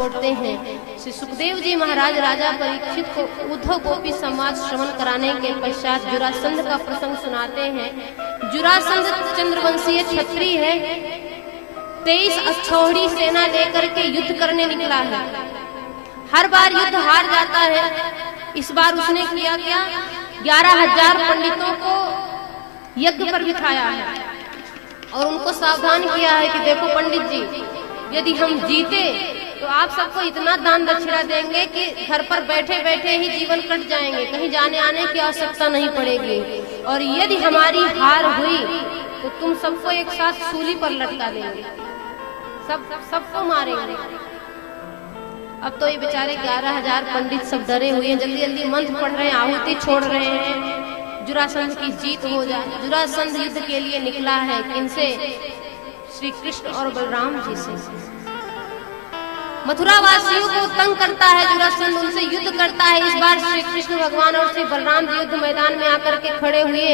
छोड़ते हैं। श्री सुखदेव जी महाराज राजा परीक्षित को उद्धव गोपी समाज श्रवण कराने के पश्चात जुरासंध का प्रसंग सुनाते हैं। जुरासंध चंद्रवंशीय क्षत्रिय है, 23 अक्षौहिणी सेना लेकर के युद्ध करने निकला है। हर बार युद्ध हार जाता है। इस बार उसने किया क्या, 11,000 पंडितों को यज्ञ पर बिठाया है और उनको सावधान किया है कि देखो पंडित जी, यदि हम जीते तो आप सबको इतना दान दक्षिणा देंगे कि घर पर बैठे बैठे ही जीवन कट जाएंगे, कहीं जाने आने की आवश्यकता नहीं पड़ेगी। और यदि हमारी हार हुई तो तुम सबको एक साथ सूली पर लटका देंगे, सबको मारेंगे। अब तो ये बेचारे 11,000 पंडित सब डरे हुए हैं, जल्दी जल्दी मंत्र पढ़ रहे हैं, आहुति छोड़ रहे हैं, जुरासंध की जीत हो जाए। जुरासंध युद्ध के लिए निकला है किनसे? श्री कृष्ण और बलराम जी से। मथुरा वासियों को तंग करता है जुरासंध, उनसे युद्ध करता है। इस बार श्री कृष्ण भगवान और श्री बलराम जी युद्ध मैदान में आकर के खड़े हुए।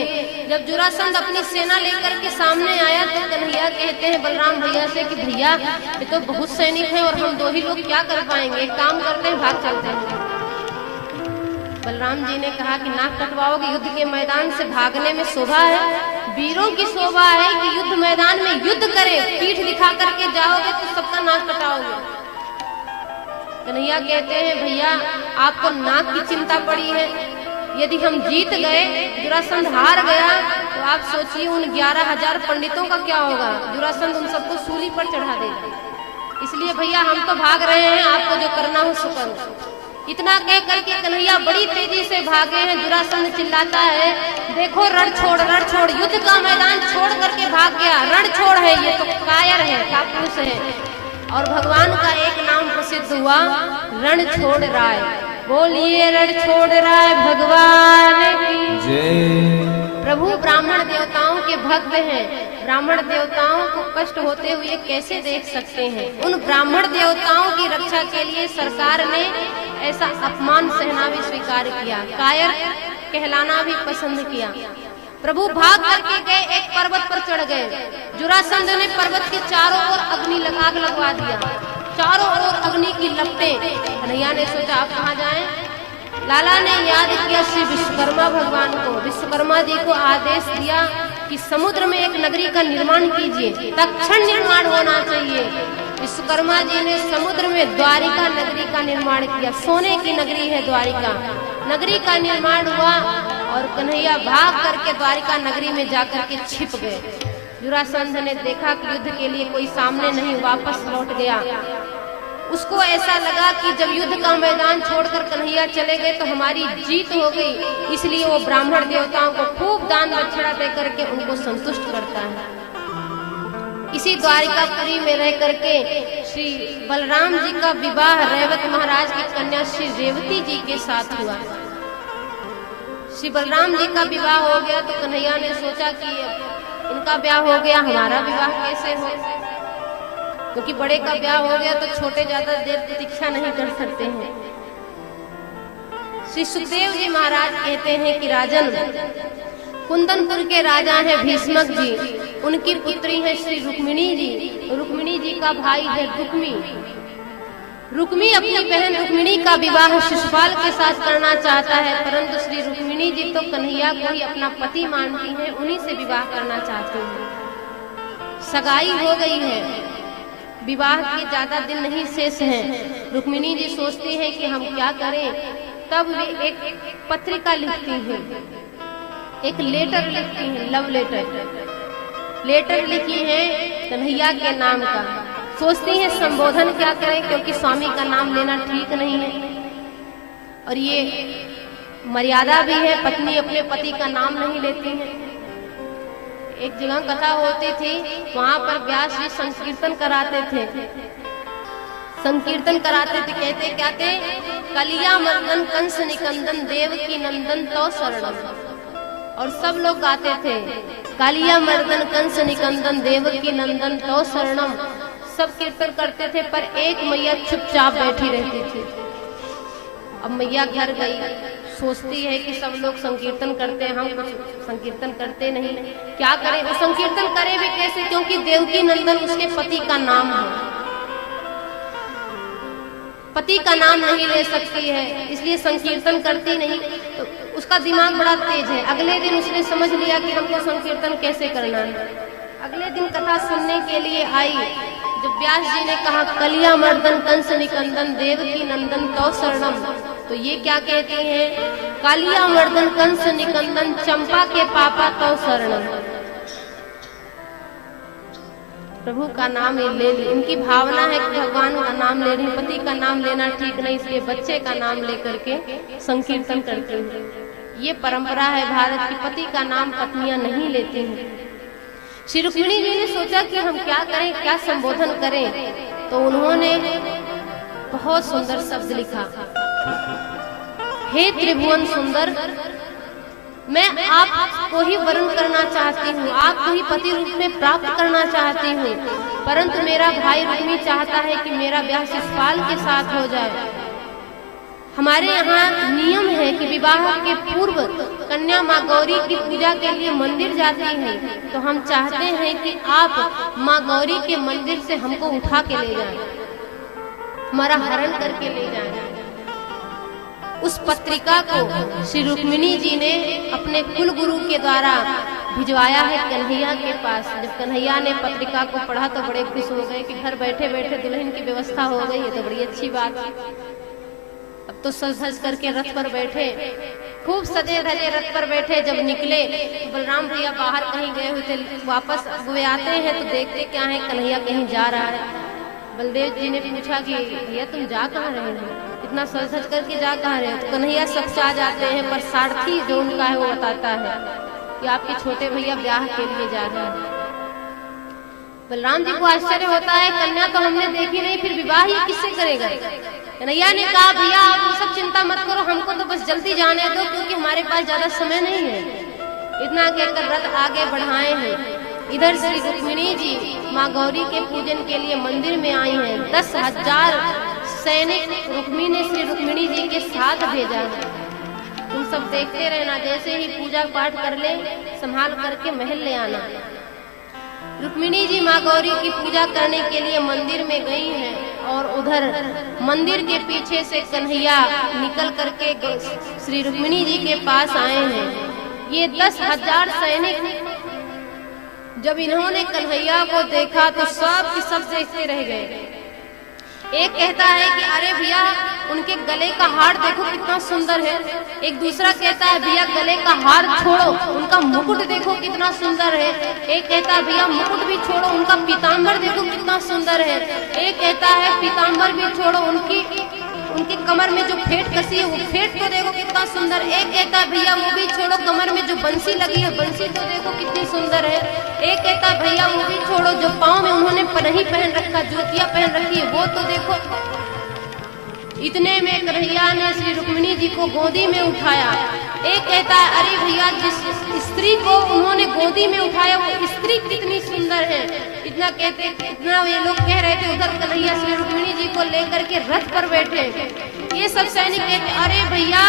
जब जुरासंध अपनी सेना लेकर के सामने आया तो कन्हैया कहते हैं बलराम भैया से कि भैया ये तो बहुत सैनिक हैं और हम दो ही लोग क्या कर पाएंगे, एक काम करते हैं, भाग चलते हैं। बलराम जी ने कहा कि नाक कटवाओगे, युद्ध के मैदान से भागने में शोभा है, वीरों की शोभा है कि युद्ध मैदान में युद्ध करे, पीठ दिखा करके जाओगे तो सबका नाक कटाओगे। कन्हैया कहते हैं भैया आपको नाक की चिंता पड़ी है, यदि हम जीत गए, जुरासंध हार गया तो आप सोचिए उन 11,000 पंडितों का क्या होगा। जुरासंध उन सबको सूली पर चढ़ा देगा, इसलिए भैया हम तो भाग रहे हैं, आपको जो करना हो सो करो। इतना कह करके कन्हैया बड़ी तेजी से भागे हैं। जुरासंध चिल्लाता है देखो रण छोड़, युद्ध का मैदान छोड़ करके भाग गया, रण छोड़ है, ये तो कायर है, कापुरुष है। और भगवान का एक नाम प्रसिद्ध हुआ, रण छोड़ राय। बोलिए रण छोड़ राय भगवान की जय। प्रभु ब्राह्मण देवताओं के भक्त हैं, ब्राह्मण देवताओं को कष्ट होते हुए कैसे देख सकते हैं। उन ब्राह्मण देवताओं की रक्षा के लिए सरकार ने ऐसा अपमान सहना भी स्वीकार किया, कायर कहलाना भी पसंद किया। प्रभु भाग करके गए, एक पर्वत पर चढ़ गए। जुरासंध ने पर्वत के चारों ओर आग लगवा दिया, चारों ओर अग्नि की लपटें। कन्हैया ने सोचा आप कहाँ जाएं? लाला ने याद किया श्री विश्वकर्मा भगवान को। विश्वकर्मा जी को आदेश दिया कि समुद्र में एक नगरी का निर्माण कीजिए, तत्क्षण निर्माण होना चाहिए। विश्वकर्मा जी ने समुद्र में द्वारिका नगरी का निर्माण किया, सोने की नगरी है द्वारिका। नगरी का निर्माण हुआ और कन्हैया भाग करके द्वारिका नगरी में जाकर के छिप गए। जुरासंध ने देखा कि युद्ध के लिए कोई सामने नहीं, वापस लौट गया। उसको ऐसा लगा कि जब युद्ध का मैदान छोड़कर कन्हैया चले गए तो हमारी जीत हो गई, इसलिए वो ब्राह्मण देवताओं को खूब दान दक्षिणा देकर के उनको संतुष्ट करता है। इसी द्वारिकापुरी में रह करके श्री बलराम जी का विवाह रेवत महाराज की कन्या श्री रेवती जी के साथ हुआ। श्री बलराम जी का विवाह हो गया तो कन्हैया ने सोचा कि इनका ब्याह हो गया, हमारा विवाह कैसे हो, क्योंकि बड़े का ब्याह हो गया तो छोटे ज्यादा देर प्रतीक्षा नहीं कर सकते हैं। श्री सुखदेव जी महाराज कहते हैं कि राजन, कुंदनपुर के राजा हैं भीष्मक जी, उनकी पुत्री है श्री रुक्मिणी जी। रुक्मिणी जी का भाई है रुक्मी। रुक्मी अपनी बहन रुक्मिणी का विवाह शिशुपाल के साथ करना चाहता है, परंतु श्री रुक्मिणी जी तो कन्हैया को ही अपना पति मानती हैं, उन्हीं से विवाह करना चाहती हैं। सगाई हो गई है, विवाह के ज्यादा दिन नहीं शेष हैं। रुक्मिणी जी सोचती हैं कि हम क्या करें, तब वे एक पत्रिका लिखती हैं, एक लेटर लिखती हैं, लव लेटर लिखी है कन्हैया के नाम का। सोचती हैं संबोधन क्या करें, क्योंकि स्वामी का नाम लेना ठीक नहीं है और ये मर्यादा भी है, पत्नी अपने पति का नाम नहीं लेती है। एक जगह कथा होती थी, वहां पर व्यास जी संकीर्तन कराते थे। कहते क्या थे, कलिया मर्दन कंस निकंदन देव की नंदन तो शरणम। और सब लोग गाते थे कालिया मर्दन कंस निकंदन देव की नंदन तो शरणम। सब कीर्तन करते थे, पर एक मैया चुपचाप बैठी रहती थी। अब मैया घर गई, सोचती है कि सब लोग संकीर्तन करते हैं, हम कुछ संकीर्तन करते नहीं, क्या करें। वो संकीर्तन करे भी कैसे, क्योंकि देवकी नंदन उसके पति का नाम है। पति का नाम नहीं ले सकती है, इसलिए संकीर्तन करती नहीं। तो उसका दिमाग बड़ा तेज है। अगले दिन उसने समझ लिया कि हमको संकीर्तन कैसे करना है। अगले दिन कथा सुनने के लिए आई। जब व्यास जी ने कहा कलिया मर्दन कंस निकंदन देवकी नंदन तौ शरणम, तो ये क्या कहते हैं, कालिया मर्दन कंस निकंदन चंपा के पापा तौ शरणम। प्रभु का नाम ये ले ली। इनकी भावना है कि भगवान का नाम ले रही, पति का नाम लेना ठीक नहीं, इसलिए बच्चे का नाम लेकर के संकीर्तन करती हैं। ये परंपरा है भारत की, पति का नाम पत्नियां नहीं लेती हैं। श्री रुक्मिणी जी ने सोचा कि हम क्या करें, क्या संबोधन करें, तो उन्होंने बहुत सुंदर शब्द लिखा, हे त्रिभुवन सुंदर, मैं आपको ही वर्ण करना चाहती हूँ, आपको ही पति रूप में प्राप्त करना चाहती हूँ, परंतु मेरा भाई रुक्मी चाहता है कि मेरा ब्याह शिशुपाल के साथ हो जाए। हमारे यहाँ नियम है कि विवाह के पूर्व कन्या माँ गौरी की पूजा के लिए मंदिर जाती है, तो हम चाहते हैं कि आप माँ गौरी के मंदिर से हमको उठा के ले जाएं, हमारा हरण करके ले जाएं। उस पत्रिका को श्री रुक्मिणी जी ने अपने कुल गुरु के द्वारा भिजवाया है कन्हैया के पास। जब कन्हैया ने पत्रिका को पढ़ा तो बड़े खुश हो गए कि घर बैठे बैठे दुल्हन की व्यवस्था हो गई है, तो बड़ी अच्छी बात है। अब तो सज धज करके रथ पर बैठे, खूब सजे धजे रथ पर बैठे। जब निकले तो बलराम भैया बाहर कहीं गए हुए थे, वापस वे आते हैं तो देखते क्या है, कन्हैया कहीं जा रहा है। बलदेव जी ने पूछा कि भैया तुम जा कहाँ रहे हो, इतना सज धज करके जा कहाँ रहे हो। तो कन्हैया सच्चा जाते हैं, पर सारथी जो उनका है वो बताता है कि आपके छोटे भैया ब्याह के लिए जा रहे हैं। बलराम जी को आश्चर्य होता है, कन्या तो हमने देखी नहीं, फिर विवाह ही किससे करेगा। कन्हैया ने कहा भैया आप सब चिंता मत करो, हमको तो बस जल्दी जाने दो, क्योंकि हमारे पास ज्यादा समय नहीं है। इतना कहकर रथ आगे बढ़ाए हैं। इधर श्री रुक्मिणी जी माँ गौरी के पूजन के लिए मंदिर में आई हैं। 10,000 सैनिक रुक्मी ने श्री रुक्मिणी जी के साथ भेजा है। तुम सब देखते रहना, जैसे ही पूजा पाठ कर ले संभाल करके महल ले आना। रुक्मिणी जी माँ गौरी की पूजा करने के लिए मंदिर में गई हैं, और उधर मंदिर के पीछे से कन्हैया निकल करके श्री रुक्मिणी जी के पास आए हैं। ये 10,000 सैनिक जब इन्होंने कन्हैया को देखा तो सब के सब देखते रह गए। एक कहता है कि अरे भैया उनके गले का हार देखो कितना सुंदर है। एक दूसरा कहता है भैया गले का हार छोड़ो, उनका मुकुट देखो कितना सुंदर है। एक कहता है भैया मुकुट भी छोड़ो, उनका पीताम्बर देखो कितना सुंदर है। एक कहता है पीताम्बर भी छोड़ो, उनके कमर में जो फेंट कसी है वो फेंट तो देखो कितना सुंदर। एक कहता है भैया वो भी छोड़ो, कमर में जो बंसी लगी है बंसी तो देखो कितनी सुंदर है। एक कहता है भैया वो भी छोड़ो, जो पाँव में उन्होंने पनही पहन रखा, जूतियां पहन रखी है वो तो देखो। इतने में कन्हैया ने श्री रुक्मिणी जी को गोदी में उठाया। एक कहता है अरे भैया जिस स्त्री को उन्होंने गोदी में उठाया वो स्त्री कितनी सुंदर है। इतना ये लोग कह रहे थे, उधर कन्हैया श्री रुक्मिणी जी को लेकर के रथ पर बैठे। ये सब सैनिक कहते अरे भैया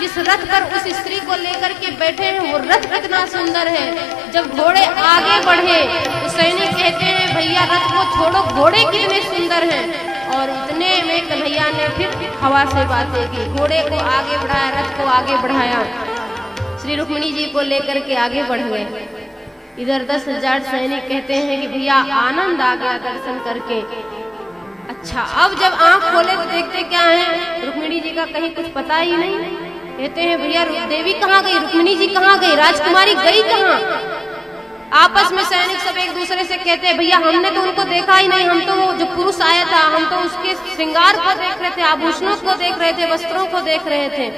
जिस रथ पर उस स्त्री को लेकर के बैठे हैं वो रथ कितना सुंदर है। जब घोड़े आगे बढ़े तो सैनिक कहते हैं भैया रथ को छोड़ो, घोड़े कितने सुंदर हैं। और इतने में कन्हैया ने फिर हवा से बातें की, घोड़े को आगे बढ़ाया, रथ को आगे बढ़ाया, श्री रुक्मिणी जी को लेकर के आगे बढ़ गए। इधर 10,000 सैनिक कहते हैं कि भैया आनंद आ गया दर्शन करके। अच्छा अब जब आंख खोले तो देखते क्या है, रुक्मिणी जी का कहीं कुछ पता ही नहीं। कहते हैं भैया देवी कहाँ गई, रुक्मिणी जी कहाँ गई, राजकुमारी गई कहाँ। आपस में सैनिक सब एक दूसरे से कहते हैं भैया हमने तो उनको देखा ही नहीं, हम तो वो जो पुरुष आया था हम तो उसके श्रृंगार को देख रहे थे, आभूषणों को देख रहे थे, वस्त्रों को देख रहे थे।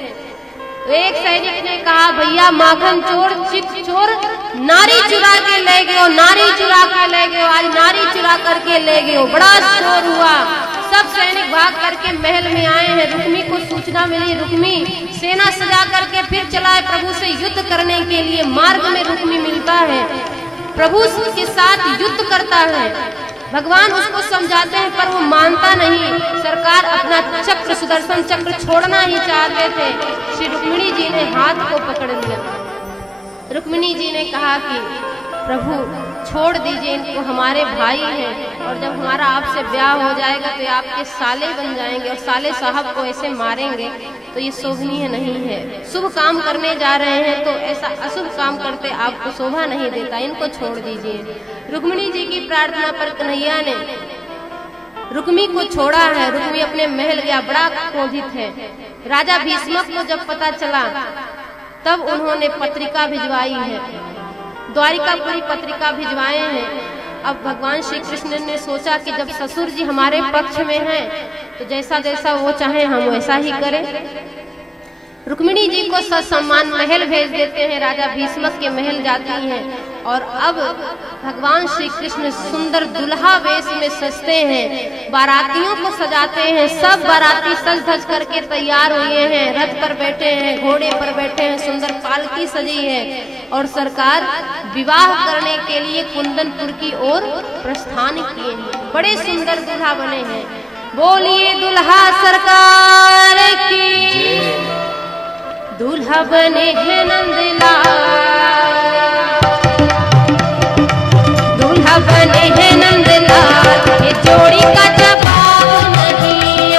तो एक सैनिक ने कहा भैया माखन चोर चित चोर नारी चुरा के ले गए, नारी चुरा के ले गए, आज नारी चुरा करके ले गए। बड़ा शोर हुआ, सब सैनिक भाग करके महल में आए हैं। रुक्मी को सूचना मिली, रुक्मी सेना सजा करके फिर चला है प्रभु से युद्ध करने के लिए। मार्ग में रुक्मी मिलता है, प्रभु के साथ युद्ध करता है। भगवान उसको समझाते हैं पर वो मानता नहीं। सरकार अपना चक्र सुदर्शन चक्र छोड़ना ही चाहते थे। श्री रुक्मिणी जी ने हाथ को पकड़ लिया। रुक्मिणी जी ने कहा कि प्रभु छोड़ दीजिए इनको, हमारे भाई हैं, और जब हमारा आपसे ब्याह हो जाएगा तो ये आपके साले बन जाएंगे और साले साहब को ऐसे मारेंगे तो ये शोभनीय नहीं है। शुभ काम करने जा रहे हैं तो ऐसा अशुभ काम करते आपको शोभा नहीं देता, इनको छोड़ दीजिए। रुक्मिणी जी की प्रार्थना पर कन्हैया ने रुक्मी को छोड़ा है। रुक्मी अपने महल गया, बड़ा क्रोधित है। राजा भीष्मक को जब पता चला तब उन्होंने पत्रिका भिजवाई है, द्वारिकापुरी पत्रिका भिजवाए हैं। अब भगवान श्री कृष्ण ने सोचा कि जब ससुर जी हमारे पक्ष में हैं तो जैसा जैसा वो चाहे हम वैसा ही करें। रुक्मिणी जी को ससम्मान महल भेज देते हैं, राजा भीष्मक के महल जाती हैं और अब भगवान श्री कृष्ण सुंदर दुल्हा वेश में सजते हैं, बारातियों को सजाते हैं। सब बाराती सज धज करके तैयार हुए हैं, रथ पर बैठे हैं, घोड़े पर बैठे हैं, सुंदर पालकी सजी है और सरकार विवाह करने के लिए कुंदनपुर की ओर प्रस्थान किए हैं। बड़े सुंदर दुल्हा बने हैं। बोलिए दुल्हा सरकार की। दूल्हा बने हैं नंदलाल, दूल्हा बने हैं नंदलाल, ये जोड़ी का जवाब नहीं।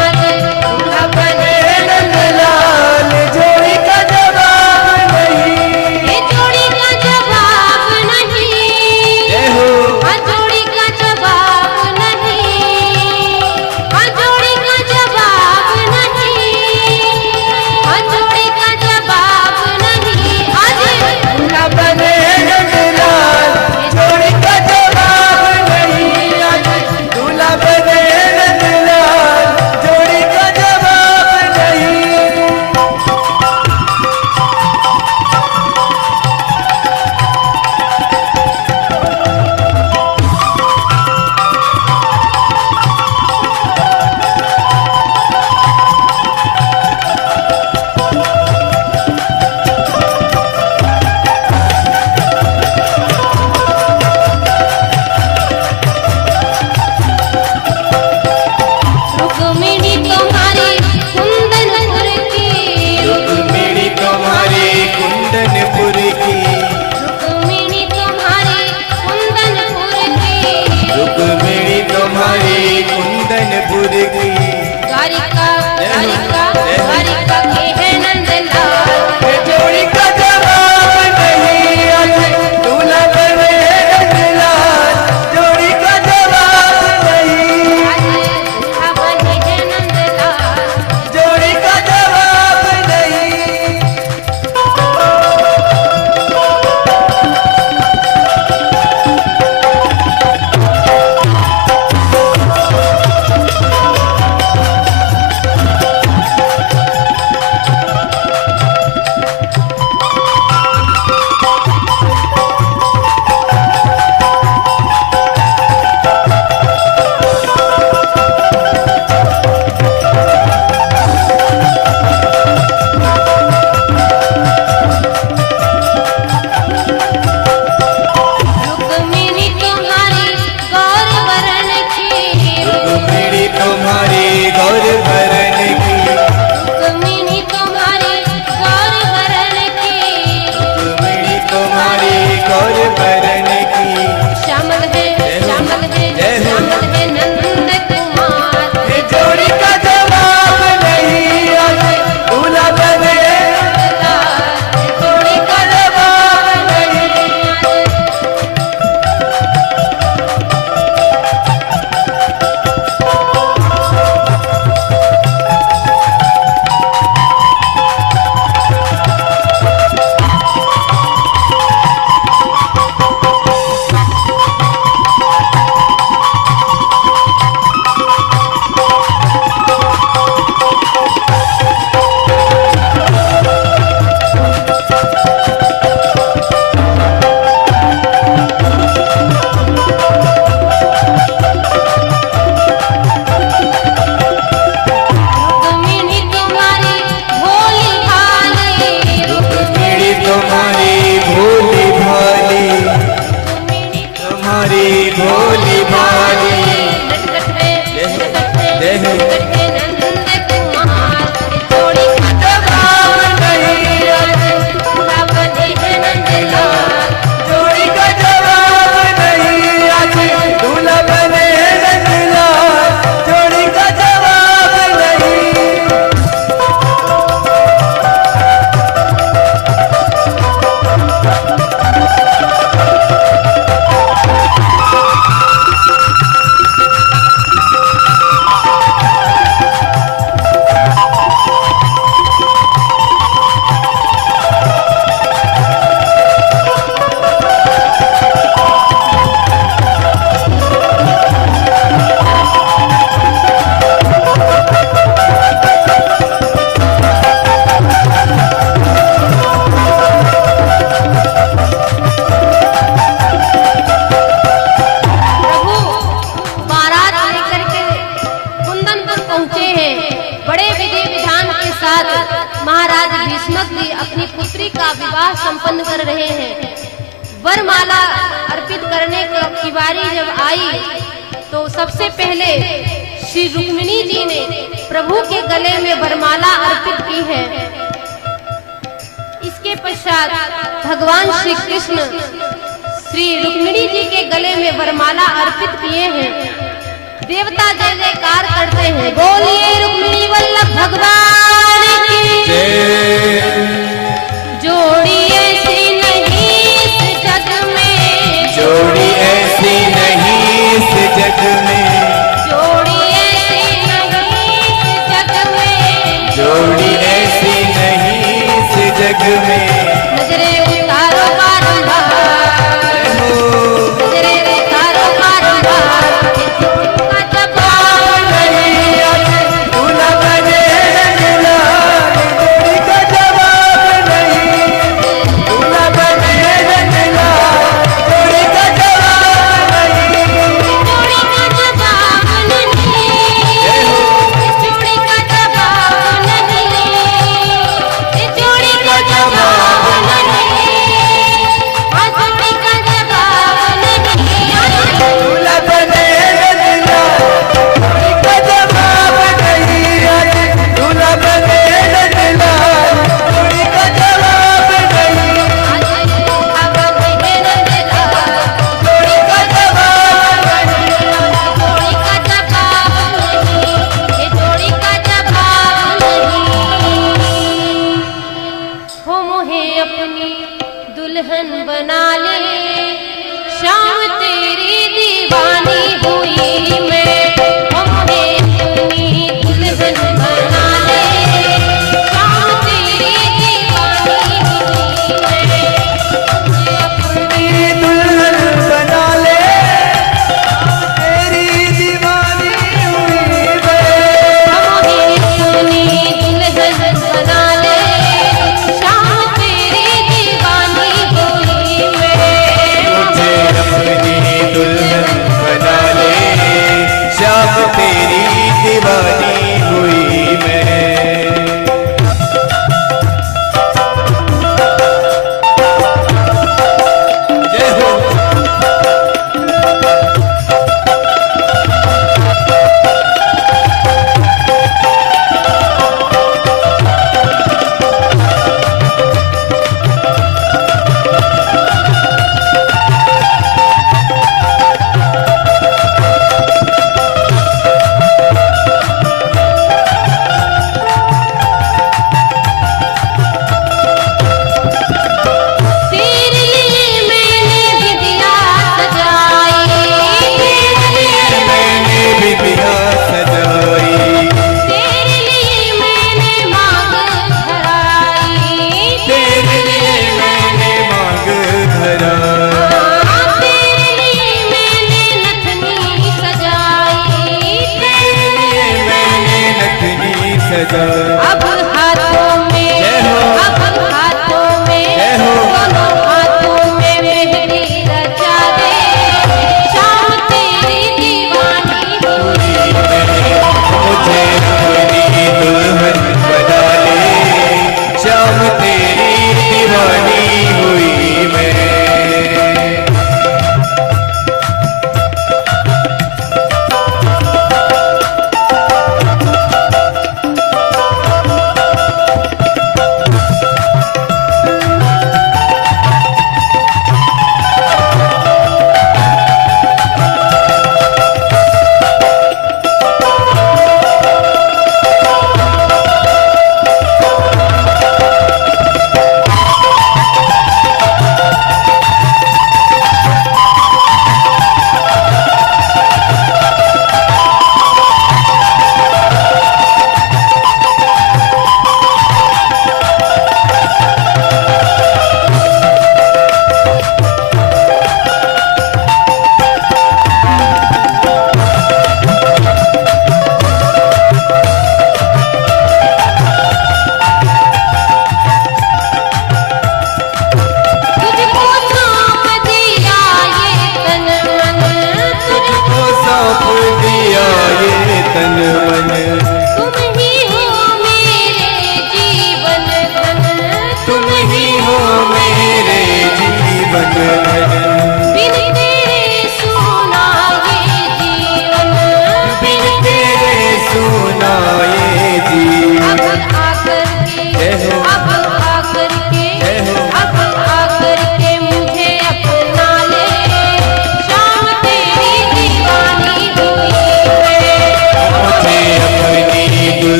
दूल्हा बने हैं नंदलाल, जोड़ी का जवाब नहीं, ये जोड़ी का जवाब नहीं, हाँ जोड़ी का जवाब नहीं, हाँ जोड़ी का जवाब नहीं, हाँ जोड़ी का जवाब नहीं। आज दूल्हा बने हैं नंदलाल, जोड़ी का जवाब नहीं, आज दूल्हा बने बड़े विधि विधान के साथ महाराज भीष्मक जी अपनी पुत्री का विवाह संपन्न कर रहे हैं। वरमाला अर्पित करने की बारी जब आई तो सबसे पहले श्री रुक्मिणी जी ने प्रभु के गले में वरमाला अर्पित की है। इसके पश्चात भगवान श्री कृष्ण श्री रुक्मिणी जी के गले में वरमाला अर्पित किए हैं। देवता जय जयकार करते हैं, बोलिए रुक्मिणी वल्लभ भगवान की जय। जोड़ी ऐसी नहीं इस जग में, जोड़ी ऐसी नहीं इस जग में, जोड़ी ऐसी नहीं इस जग में, जोड़ी ऐसी नहीं इस जग में। नजरे उतारो बारंबार, नजरे उतारो बारंबार, का जवाब नहीं, तू न बने रंगलाल, जोड़ी का जवाब नहीं, तू न बने रंगलाल, जोड़ी का जवाब नहीं। जोड़ी का जवाब नहीं, जोड़ी का जवाब नहीं, जोड़ी का जवाब नहीं, जोड़ी का जवाब नहीं। तू न बने रंगलाल, जोड़ी का जवाब नहीं, तू न बने रंगलाल, जोड़ी का जवाब नहीं, जोड़ी का जवाब नहीं। अपनी दुल्हन बना ले, शाम तेरी दीवानी हुई मैं, मुझे अपनी दुल्हन बना ले, शाम तेरी दीवानी हुई मैं, मुझे अपनी दुल्हन बना ले, तेरी दीवानी हुई मैं। अपनी दुल्हन बना ले, शाम तेरी दीवानी हुई मैं, मुझे अपनी दुल्हन बना ले, शाम तेरी दीवानी हुई मैं। जय हो। तेरे लिए मैंने विधिया सजाई, मैंने विधिया सजाई, तेरे लिए मैंने मांग भराई, तेरे लिए मैंने मांग धराई, तेरे लिए मैंने नथनी सजाई, तेरे लिए मैंने नथनी सजाई। अब हाथों में, जय हो। अब हाथों में, जय हो। दोनों हाथों में मेहंदी रचा दे, शाम तेरी दीवानी हुई मैं, मुझे अपनी दुल्हन बना ले, शाम तेरी दीवानी हुई मैं।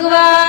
भगवान